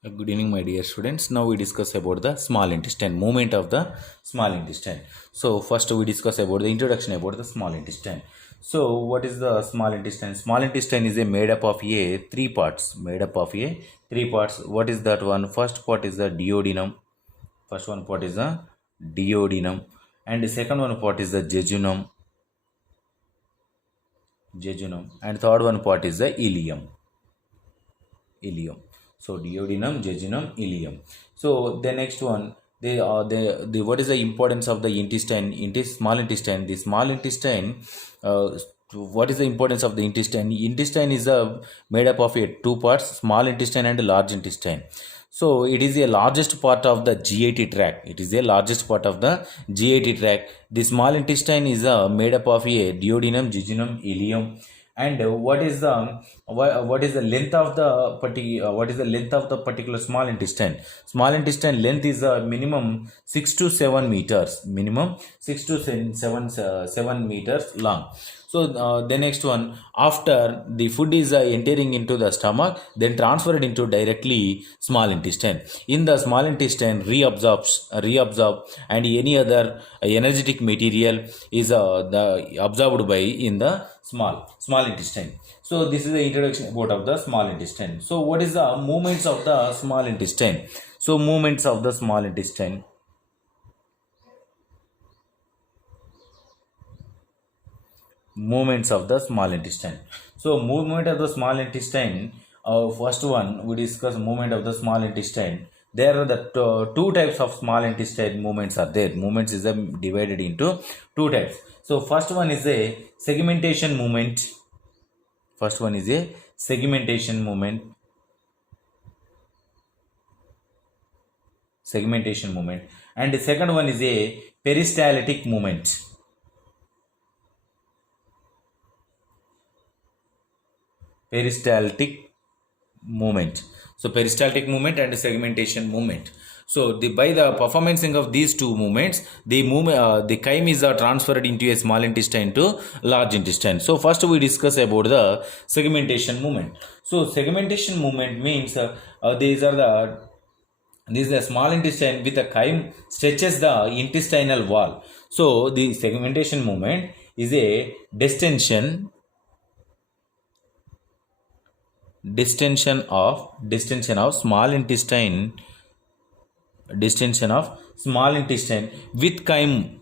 Good evening, my dear students. Now we discuss about the small intestine, movement of the small intestine. So first we discuss about the introduction about the small intestine. So what is the small intestine? Small intestine is a made up of a three parts. Made up of a three parts. What is that one? First part is the duodenum. First one part is the duodenum, and the second one part is the jejunum. Jejunum, and third one part is the ileum. Ileum. So duodenum, jejunum, ileum. So the next one, the what is the importance of the intestine? Small intestine. The small intestine. What is the importance of the intestine? Intestine is made up of two parts: small intestine and large intestine. So it is the largest part of the GIT tract. It is the largest part of the GIT tract. The small intestine is made up of a duodenum, jejunum, ileum. And what is the length of the particular small intestine? Small intestine length is minimum 6 to 7 meters. Minimum 6 to 7 meters long. So the next one, after the food is entering into the stomach, then transferred into directly small intestine. In the small intestine, reabsorb, and any other energetic material is absorbed by in the small intestine. So this is the introduction about of the small intestine. So what is the movements of the small intestine? So movements of the small intestine. Movements of the small intestine. So movement of the small intestine. First one we discuss movement of the small intestine. There are the two types of small intestine movements are there. Movements is divided into two types. So first one is a segmentation movement. First one is a segmentation movement. Segmentation movement. And the second one is a peristaltic movement. Peristaltic movement. So peristaltic movement and segmentation movement. So by the performancing of these two movements, the chyme is transferred into a small intestine to large intestine. So first we discuss about the segmentation movement. So segmentation movement means these are the this is a small intestine with a chyme stretches the intestinal wall. So the segmentation movement is a distension of small intestine, distension of small intestine with chyme,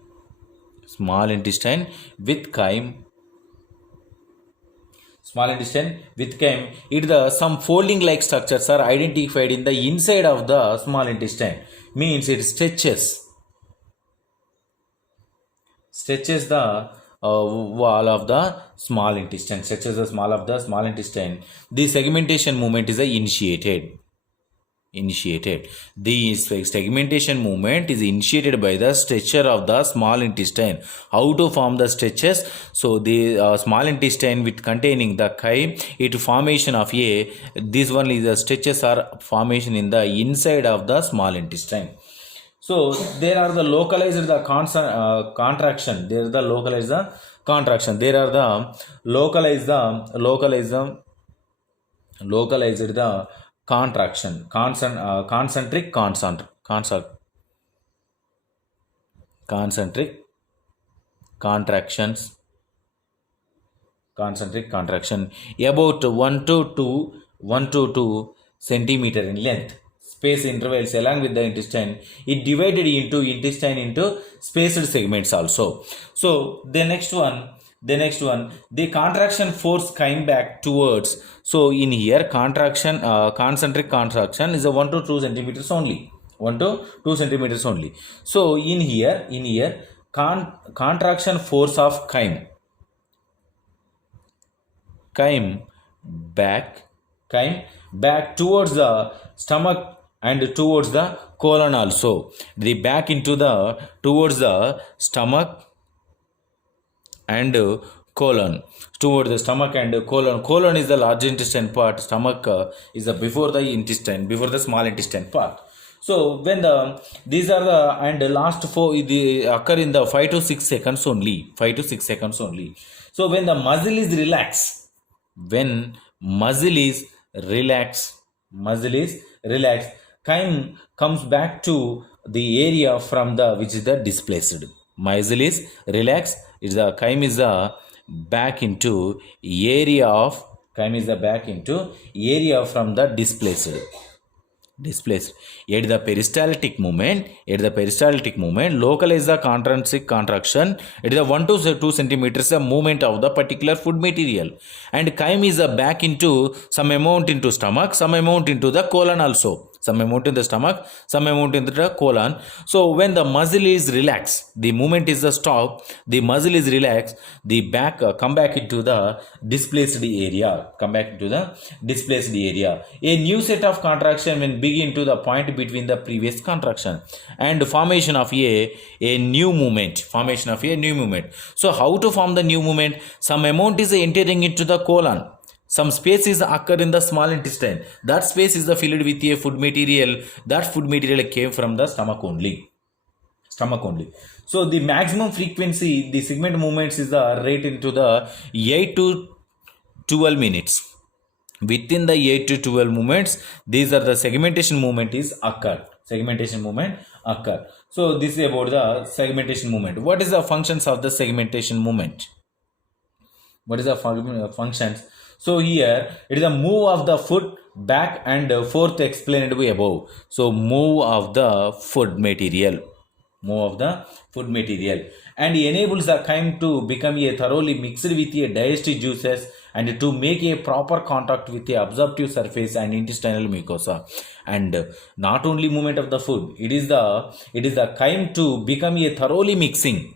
small intestine with chyme, small intestine with chyme. It the some folding like structures are identified in the inside of the small intestine, means it stretches the wall of the small intestine, stretches the small of the small intestine. The segmentation movement is initiated. The segmentation movement is initiated by the stretcher of the small intestine. How to form the stretches? So the small intestine with containing the chyme, it formation of a, this one is the stretches are formation in the inside of the small intestine. So there are the localized the contraction. There is the localized the contraction. There are the localized the contraction. Concentric contractions. Concentric contraction about 1 to 2 centimeter in length. Space intervals along with the intestine, it divided into intestine into spaced segments also. So the next one, the contraction force came back towards. So in here contraction, concentric contraction is a 1 to 2 centimeters only. 1 to 2 centimeters only. So in here contraction force of chyme back towards the stomach and towards the colon also. The back into the towards the stomach and colon, towards the stomach and colon is the large intestine part, stomach is before the intestine, before the small intestine part. So when these are the, and the last four they occur in the 5 to 6 seconds only. So when the muscle is relaxed, when muscle is relaxed, Muscle is relaxed. Chyme comes back to the area from the which is the displaced. Muscle is relaxed. It's the chyme is the back into area of chyme is the back into area from the displaced at the peristaltic movement localize the contractic contraction. It is a 1 to 2 centimeters the movement of the particular food material, and chyme is a back into some amount into stomach, some amount into the colon also, some amount in the stomach, some amount into the colon. So when the muscle is relaxed, the movement is the stop, the muscle is relaxed, the back come back into the displaced area, come back into the displaced area. A new set of contraction when begin to the point between the previous contraction and formation of a new movement, formation of a new movement. So how to form the new movement? Some amount is entering into the colon, some space is occur in the small intestine, that space is the filled with a food material, that food material came from the stomach only. So the maximum frequency, the segment movements is the rate into the 8 to 12 minutes. Within the 8 to 12 movements, these are the segmentation movement is occur. So this is about the segmentation movement. What is the functions of the segmentation movement? What is the functions? So here it is a move of the foot back and forth explained by above. So move of the food material, and enables the chyme to become a thoroughly mixed with a digestive juices and to make a proper contact with the absorptive surface and intestinal mucosa. And not only movement of the food, it is the chyme to become a thoroughly mixing.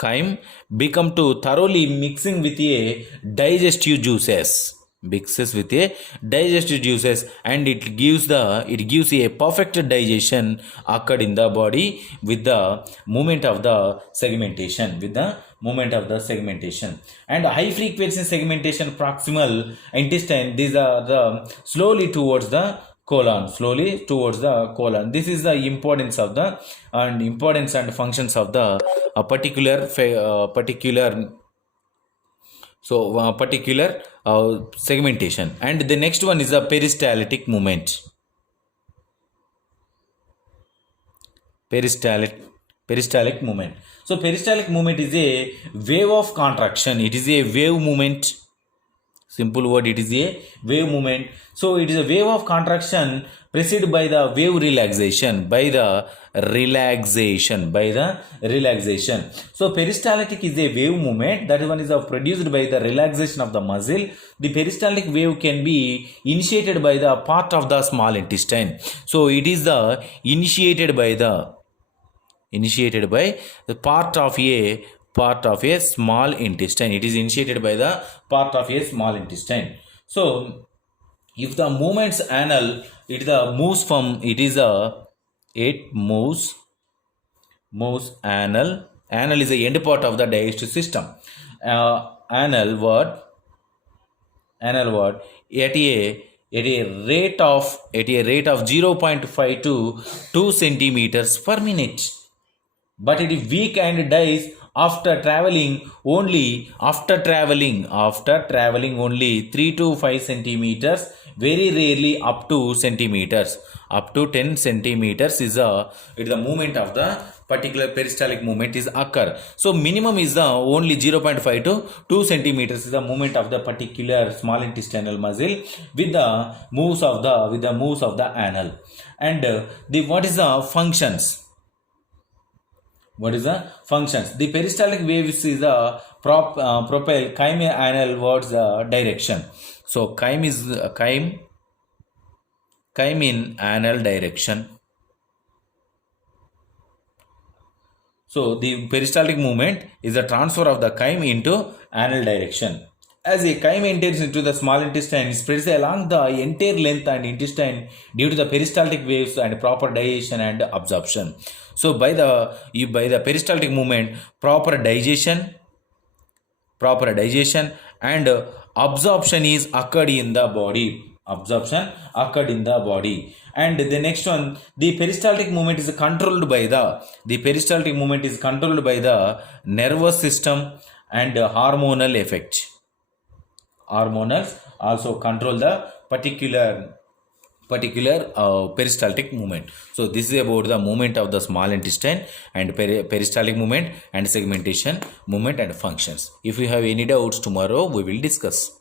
Chyme become to thoroughly mixing with a digestive juices, mixes with a digestive juices, and it gives a perfect digestion occurred in the body with the movement of the segmentation, and high frequency segmentation proximal intestine, these are the slowly towards the colon. This is the importance of the importance and functions of the particular segmentation. And the next one is the peristaltic movement. Peristaltic movement. So peristaltic movement is a wave of contraction. It is a wave movement. Simple word, it is a wave movement. So it is a wave of contraction preceded by the wave relaxation, So peristaltic is a wave movement, that one is produced by the relaxation of the muscle. The peristaltic wave can be initiated by the part of the small intestine. So it is the initiated by the part of a small intestine. It is initiated by the part of a small intestine. So if the movements anal, it moves anal. Anal is the end part of the digestive system. Anal word at a rate of 0.5 to 2 centimeters per minute, but it is weak and dies after traveling only 3 to 5 centimeters, very rarely up to centimeters. Up to 10 centimeters is the movement of the particular peristaltic movement is occur. So minimum is the only 0.5 to 2 centimeters is the movement of the particular small intestinal muscle with the moves of the anal. And what is the functions? The peristaltic waves is the propel chyme anal towards the direction. So chyme in anal direction. So the peristaltic movement is the transfer of the chyme into anal direction. As a chyme enters into the small intestine, it spreads along the entire length and intestine due to the peristaltic waves and proper digestion and absorption. So by the peristaltic movement, proper digestion and absorption is occurred in the body. And the next one, the peristaltic movement is controlled by the nervous system and hormonal effect. Hormonals also control the particular particular peristaltic movement. So this is about the movement of the small intestine and peristaltic movement and segmentation movement and functions. If you have any doubts, tomorrow we will discuss.